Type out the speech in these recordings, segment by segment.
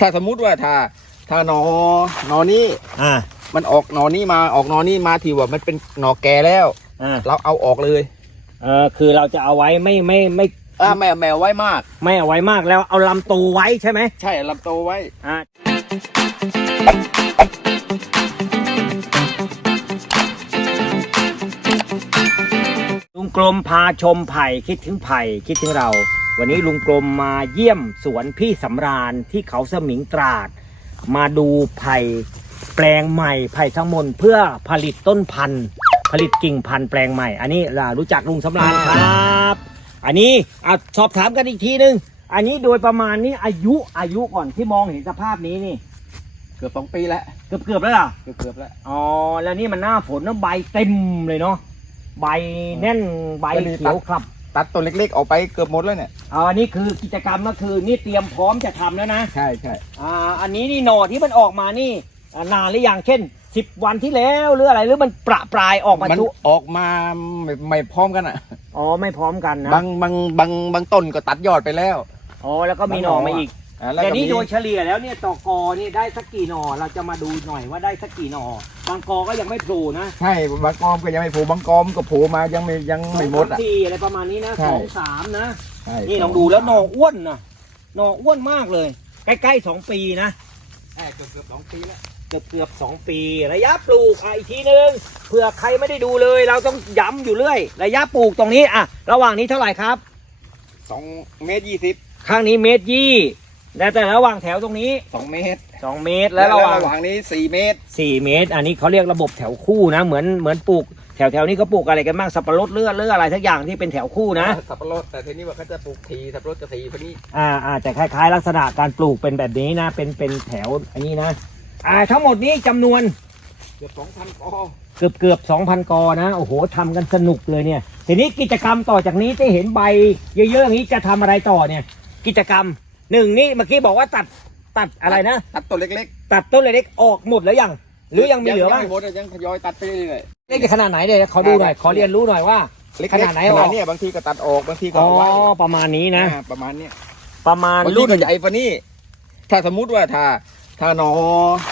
ถ้าสมมุติว่าถ้า ถ้าหนอหนอนี้อ่ามันออกหนอนี้มาออกหนอนี้มาที่ว่ามันเป็นหนอแก่แล้ว อ่าเราเอาออกเลยเออคือเราจะเอาไว้ไม่ไม่ไม่อ่าแมวแมวไว้มาก ไม่เอาไว้มากแล้วเอาลำตูไว้ใช่ไหมใช่ลำโตไว้ อ่าลุงกลมพาชมไผ่คิดถึงไผ่คิดถึงเรา วันนี้ลุงกลมมาเยี่ยมสวนพี่สำราญที่เขาสมิงตราด มาดูไผ่แปลงใหม่ไผ่ทั้งมนเพื่อผลิตต้นพันธุ์ผลิตกิ่งพันธุ์แปลงใหม่ อันนี้ล่ะรู้จักลุงสำราญครับ อันนี้อะสอบถามกันอีกทีนึง อันนี้โดยประมาณนี้อายุอายุก่อนที่มองเห็นสภาพนี้นี่ เกือบสองปีแล้วเกือบเกือบแล้วล่ะ เกือบเกือบแล้วอ๋อแล้วนี่มันหน้าฝนนะใบเต็มเลยเนาะใบแน่นใบเขียวครับ ตัดต้นเล็กๆออกไปเกือบหมดแล้วเนี่ยอ๋ออันนี้คือกิจกรรมก็คือนี่เตรียมพร้อมจะทำแล้วนะ ใช่ใช่อ่า อันนี้นี่หน่อที่มันออกมานี่อ่านานหรือยังเช่นสิบวันที่แล้วหรืออะไรหรือมันประปรายออกมามันทุออกมาไม่ไม่พร้อมกันอะ อ๋อไม่พร้อมกันนะบางบางบางบางต้นก็ตัดยอดไปแล้ว อ๋อแล้วก็มีหน่อมาอีก อ่าแล้วแต่ก็นี่มี โดยเฉลี่ยแล้วเนี่ยต่อกอนี่ได้สักกี่หน่อเราจะมาดูหน่อยว่าได้สักกี่หน่อบางกอก็ยังไม่โผล่นะใช่บางกอมก็ยังไม่โผล่บางกอมก็โผล่มายังไม่ยังไม่หมดสองอะสาสี่อะไรประมาณนี้นะใช่ สองสามนะ ใช่นี่ลองดูแล้วหน่ออ้วนนะหน่ออ้วนมากเลย ใกล้ๆสองปีนะใช่เกือบเกือบสองปีแล้วเกือบเกือบสองปี ระยะปลูกอะอีกทีนึงเผื่อใครไม่ได้ดูเลย เราต้องย้ำอยู่เรื่อย ระยะปลูกตรงนี้อะ ระหว่างนี้เท่าไหร่ครับ สองเมตรยี่สิบข้างนี้เมตรยี่ และแต่ระหว่างแถวตรงนี้สองเมตรสองเมตรและระหว่างระหว่างนี้สี่เมตรสี่เมตร อันนี้เขาเรียกระบบแถวคู่นะ เหมือนเหมือนปลูกแถวแถวนี้เขาปลูกอะไรกันบ้างสับปะรดเลือดเลืออะไรทักอย่างที่เป็นแถวคู่นะสับปะรดแต่ทีนี้ว่าเขาจะปลูกทีสับปะรดจะทีพอนี้อ่าอ่าแต่คล้าย ๆ ลักษณะการปลูกเป็นแบบนี้นะ เป็นเป็นแถวอันนี้นะ อ่าทั้งหมดนี้จำนวนเกือบสองพันกอเกือบเกือบสองพันกอนะโอ้โหทำกันสนุกเลยเนี่ย ทีนี้กิจกรรมต่อจากนี้ที่เห็นใบเยอะๆอย่างนี้จะทำอะไรต่อเนี่ย กิจกรรม หนึ่งนี่เมื่อกี้บอกว่าตัดตัดอะไรนะ ตัดต้นเล็กตัดต้นเล็กๆออกหมดแล้วยัง ๆหรือยังมีเหลือบ้างยังไม่หมดอะยังทยอยตัดไปเรื่อยเล็กขนาดไหนเนี่ยขอดูหน่อย ขอเรียนรู้หน่อยว่า ๆเล็กๆขนาดไหนขอนาอดกเนี้ยบางทีก็ตัดออกบางทีก็อ๋อเอาไว้ประมาณนี้นะ อ่าประมาณเนี้ยประมาณบางทีรุ่นก็ใหญ่กว่านี้ ถ้าสมมุติว่าถ้าถ้าหนอ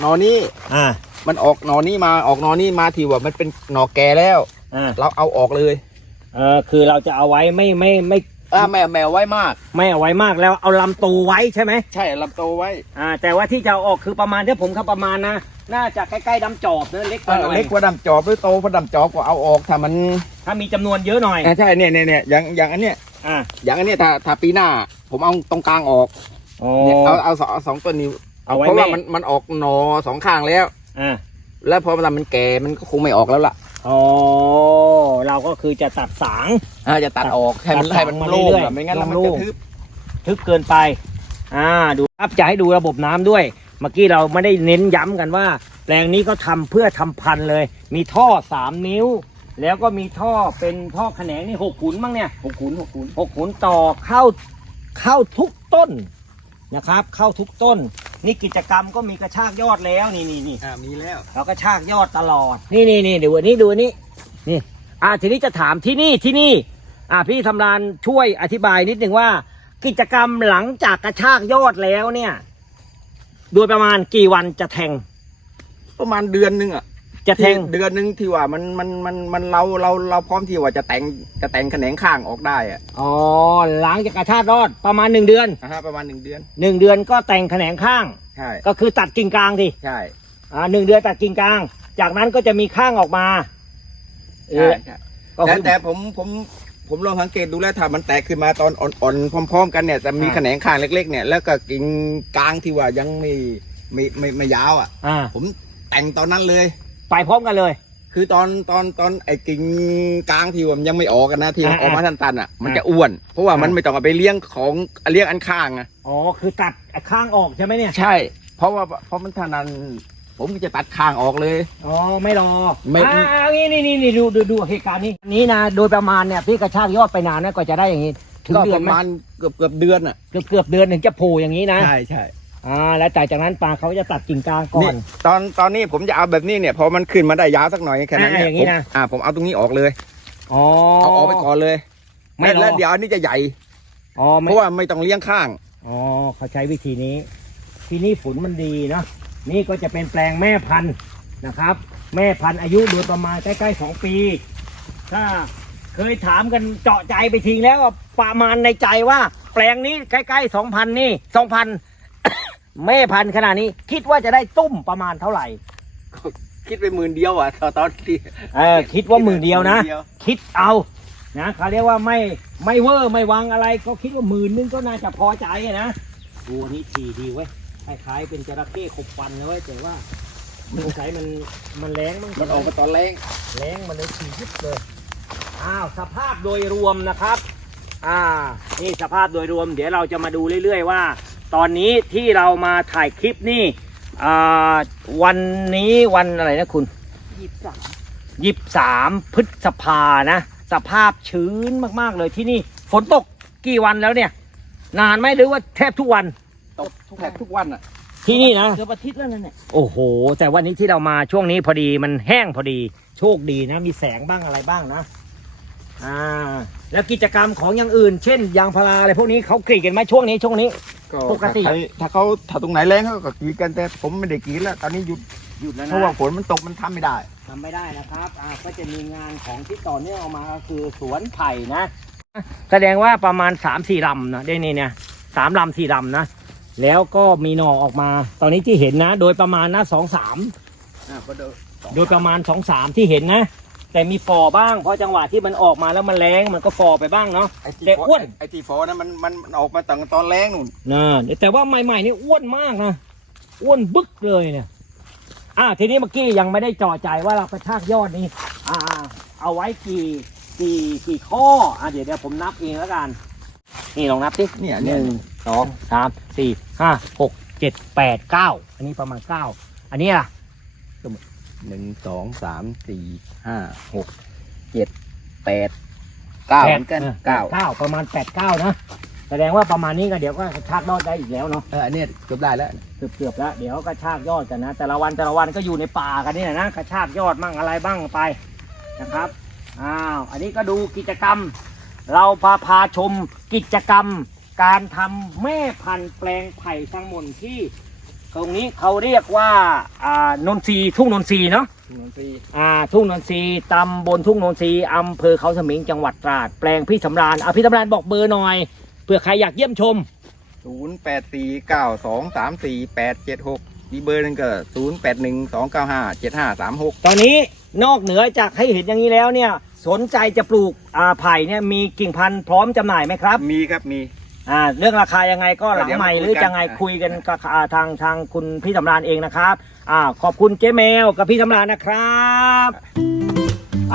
หนอนี้อ่ามันออกหนอนี้มาออกหนอนี้มาที่ว่ามันเป็นหนอแก่แล้ว อ่าเราเอาออกเลย เออคือเราจะเอาไว้ไม่ไม่ไม่ อ่าแมวแมวไว้มาก ไม่เอาไว้มากแล้วเอาลำตูไว้ใช่ไหมใช่ลำโตไว้ อ่า แต่ว่าที่จะเอาออกคือประมาณที่ผมครับประมาณนะน่าจะใกล้ๆดำจอบนะเล็กกว่าหน่อยเล็กกว่าดำจอบหรือโตกว่าดำจอบก็เอาออกถ้ามันถ้ามีจำนวนเยอะหน่อยอ่าใช่เนี่ยเนี่ยเนี่ยอย่างอย่างอันเนี้ยอ่าอย่างอันเนี้ยถ้าถ้าปีหน้า ผมเอาตรงกลางออกโอ้ เนี่ยเอาเอาสองสองต้นนี้เอาไว้เพราะว่าแม่ มันมันออกหนอสองข้างแล้ว อ่าแล้วพอมันมันแก่มันก็คงไม่ออกแล้วล่ะ อ๋อเราก็คือจะตัดสาง อ่าจะตัดออกให้มันตัดให้มันมาโล่งเรื่อยๆอะไม่งั้นแล้วมันโล่จะง ทึบทึบเกินไป อ่าดูครับจะให้ดูระบบน้ำด้วย เมื่อกี้เราไม่ได้เน้นย้ำกันว่า แปลงนี้ก็ทำเพื่อทำพันธุ์เลย มีท่อสามนิ้ว แล้วก็มีท่อเป็นท่อแขนงนี่หกขุนมั้งเนี่ยหกขุนหกขุนหกขุนต่อเข้าเข้าทุกต้นนะครับ เข้าทุกต้น นี่กิจกรรมก็มีกระชากยอดแล้วนี่นี่นี่อ่ามีแล้วเราก็ชากยอดตลอด นี่นี่นี่ดูอันนี้ดูอันนี้นี่ อ่าทีนี้จะถามที่นี่ที่นี่ อ่าพี่ทำรานช่วยอธิบายนิดหนึ่งว่า กิจกรรมหลังจากกระชากยอดแล้วเนี่ย โดยประมาณกี่วันจะแทง ประมาณเดือนหนึงอะ จะแทงที่เดือนหนึงที่ว่ามันมันมันมันเราเราเราพร้อมที่ว่าจะแต่งจะแต่งแขนงข้างออกได้อะอ๋อหลังจากกระชากยอดประมาณหนึ่งเดือนนะฮะประมาณหนึ่งเดือนหนึ่งเดือนก็แต่งแขนงข้าง ใช่ก็คือตัดกิ่งกลางสิใช่อ่าหนึ่งเดือนตัดกิ่งกลาง จากนั้นก็จะมีข้างออกมาเอใช่อใช่ก็แต่คือแต่ผมผมผมลองสังเกตดูแล้วถ้ามันแตกขึ้นมาตอนอ่อนๆพร้อม ๆ กันเนี่ยจะมีอ่าแขนงข้างเล็ก ๆ เนี่ยแล้วก็กิ่งกลางที่ว่ายังไม่ไม่ไม่ไม่ยาวอะ อ่า ผมแต่งตอนนั้นเลย ไปพร้อมกันเลย คือตอนตอนตอนไอ้กิ่งกลางที่ว่ามันยังไม่ออกกันนะที่มันอ่าออกมาตันๆอะมันอ่าจะอ้วน เพราะว่ามันอ่าไม่ต้องเอาไปเลี้ยงของเลี้ยงอันข้างอะอ๋อคือตัดข้างออกใช่ไหมเนี่ยใช่ เพราะว่าเพราะมันเท่านั้น ผมก็จะตัดข้างออกเลย อ๋อไม่รอไม่ อ่านี่นี่นี่นี่ดูดูดูเหตุการณ์นี้นี้นะโดยประมาณเนี่ยพี่กระชากยอดไปนานนะกว่าจะได้อย่างนี้ถึงก็เดือปนระไหมมาณเกือบเกือบเดือนอะเกือบเกือบเดือนถึงจะโผล่อย่างนี้นะ ใช่ใช่ อ่าแล้วแต่จากนั้นปลาเขาจะตัดกิ่งกลางก่อนตอนตอนนี้ผมจะเอาแบบนี้เนี่ยพอมันขึ้นมาได้ยาวสักหน่อยแค่นั้นอ่าเนี่ยอย่างนี้ผมนะ อ่าผมเอาตรงนี้ออกเลยอ๋อ เอาออกไปก่อนเลยไม่รอ แล้วเดี๋ยวอันนี้จะใหญ่อ๋อเพไม่ราะว่าไม่ต้องเลี้ยงข้าง อ๋อเขาใช้วิธีนี้ปีนี้ฝนมันดีเนาะนี่ก็จะเป็นแปลงแม่พันธุ์นะครับ แม่พันธุ์อายุโดยประมาณใกล้ๆสองปี ถ้าเคยถามกันเจาะใจไปทิ้งแล้วก็ประมาณในใจว่า แปลงนี้ใกล้ๆสองพันนี่สองพัน แม่พันธุ์ขนาดนี้ คิดว่าจะได้ตุ้มประมาณเท่าไหร่ คิดไปหมื่นเดียวอะตอนตอนที่เออคิดว่าหมื่นเดียวนะ หมื่เดียวคิดเอานะเขาเรียกว่าไม่ไม่เวอร์ไม่วางอะไร ก็คิดว่าหมื่นนึงก็น่าจะพอใจอะนะดูอันนี้ทีดีเว้ยคล้ายๆเป็นจระเข้ขบฟันนะเว้ยแต่ว่าสงสัยมันมันแรงมั้ง มันออกมาตอนแรง แรงมันเลยฉียิบเลย อ้าว สภาพโดยรวมนะครับ อ่า นี่สภาพโดยรวม เดี๋ยวเราจะมาดูเรื่อย ๆ ว่า ตอนนี้ที่เรามาถ่ายคลิปนี่อ่าวันนี้วันอะไรนะคุณยี่สิบสามยี่สามพฤษภานะ สภาพชื้นมากๆเลยที่นี่ฝนตกกี่วันแล้วเนี่ย นานไหมหรือว่าแทบทุกวันตกทุกแทบทุกวันอะที่นี่นะเกือบอาทิตย์แล้วนั่นเนี่ยโอ้โห แต่วันนี้ที่เรามาช่วงนี้พอดีมันแห้งพอดีโชคดีนะ มีแสงบ้างอะไรบ้างนะ อ่า แล้วกิจกรรมของอย่างอื่น เช่นยางพาราอะไรพวกนี้เขากรีดกันไหมช่วงนี้ช่วงนี้ ปกติ ถ้าถ้าเขาถ้าตรงไหนแรงเขาก็กรีดกันแต่ผมไม่ได้กรีดแล้วตอนนี้หยุดหยุดแล้วเพนะราะว่าฝนมันตกมันทำไม่ได้ ทำไม่ได้นะครับอ่าก็จะมีงานของที่ต่อเนื่องออกมาก็คือสวนไผ่นะ แสดงว่าประมาณ3ามสี่ลำนะได้นี่เนี่ยสามลำสี่ลำนะ แล้วก็มีหน่อออกมา ตอนนี้ที่เห็นนะ โดยประมาณนะสองสาม อ่าก็เดินโดยประมาณสองสามที่เห็นนะ แต่มีฟอบ้างเพราะจังหวะที่มันออกมาแล้วมันแรงมันก็ฟอไปบ้างเนาะ ไอ้ที่แต่ฟออ้วน ไอ้ที่ฟอนะมันมันมันออกมาตั้งตอนแรงนู่นนะแต่ว่าใหม่ๆนี่อ้วนมากนะอ้วนบึกเลยเนี่ยอ่าทีนี้เมื่อกี้ยังไม่ได้จ่อใจว่าเรากระชากยอดนี้อ่า เอาไว้กี่กี่กี่ข้ออ่าเดี๋ยวเดี๋ยวผมนับเองแล้วกัน นี่ลองนับสิเนี่ยหเนี่ยนึ่งสองสามสี่ห้าหกเจ็ดแปดเก้าอันนี้ประมาณเก้าอันนี้ล่ะ หนึ่งสองสามสี่ห้าหกเจ็ดแปดเก้าแปเหดมือนกันออเก้าเก้าประมาณแปดเก้านะแสดงว่าประมาณนี้ก็เดี๋ยวก็กระชากยอดได้อีกแล้วเนาะเอออันเนี้ยเกือบได้แล้วเกือบเกือบๆแล้วเดี๋ยวกระชากยอดกันนะ แต่ละวันแต่ละวันก็อยู่ในป่ากันนี่แหละนะกระชากยอดมั่งอะไรบ้างไปนะครับอ้าวอันนี้ก็ดูกิจกรรม เราพาพาชมกิจกรรม การทำแม่พันธุ์แปลงไผ่สังมนที่ ตรงนี้เขาเรียกว่าอ่านนทรีย์ทุ่งนนทรีย์เนาะนนทรีอ่าทุ่งนนทรีย์ตำบลทุ่งนนทรีย์อำเภอเขาสมิงจังหวัดตราดแปลงพี่สำราญอะพี่สำราญบอกเบอร์หน่อยเผื่อใครอยากเยี่ยมชม ศูนย์แปดสี่เก้าสองสามสี่แปดเจ็ดหกอีกเบอร์หนึงก็ศูนย์แปดหนึ่งสองเก้าห้าเจ็ดห้าสามหกตอนนี้นอกเหนือจากให้เห็นอย่างนี้แล้วเนี่ย สนใจจะปลูกอ่าไผ่เนี่ยมีกิ่งพันธุ์พร้อมจำหน่ายไหมครับ มีครับมี อ่าเรื่องราคายังไงก็หลังเดี๋ยวใหม่มาคุยหรือกันจะไงอะคุยกันกับอ่าทางทางคุณพี่สำราญเองนะครับอ่าขอบคุณเจ๊แมวกับพี่สำราญนะครับไป